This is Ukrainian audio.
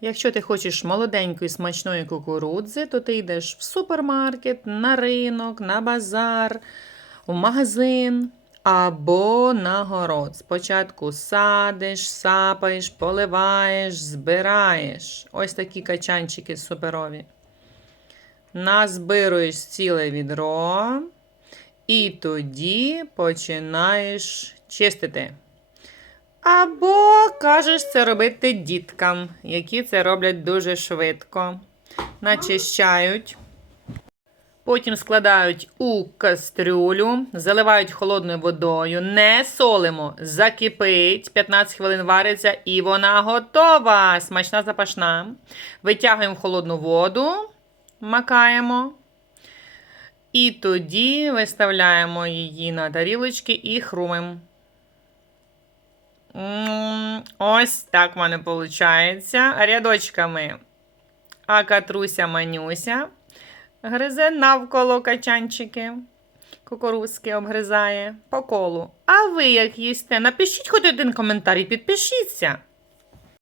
Якщо ти хочеш молоденької смачної кукурудзи, то ти йдеш в супермаркет, на ринок, на базар, в магазин або на город. Спочатку садиш, сапаєш, поливаєш, збираєш. Ось такі качанчики суперові. Назбируєш ціле відро і тоді починаєш чистити. Або кажеш це робити діткам, які це роблять дуже швидко. Начищають. Потім складають у кастрюлю, заливають холодною водою, не солимо, закипить, 15 хвилин вариться і вона готова. Смачна запашна. Витягуємо в холодну воду, макаємо. І тоді виставляємо її на тарілочки і хрумимо. Ось так в мене виходить. Рядочками. А Катруся Манюся гризе навколо качанчики. Кукурузки обгризає по колу. А ви як їсте? Напишіть хоч один коментар і підпишіться.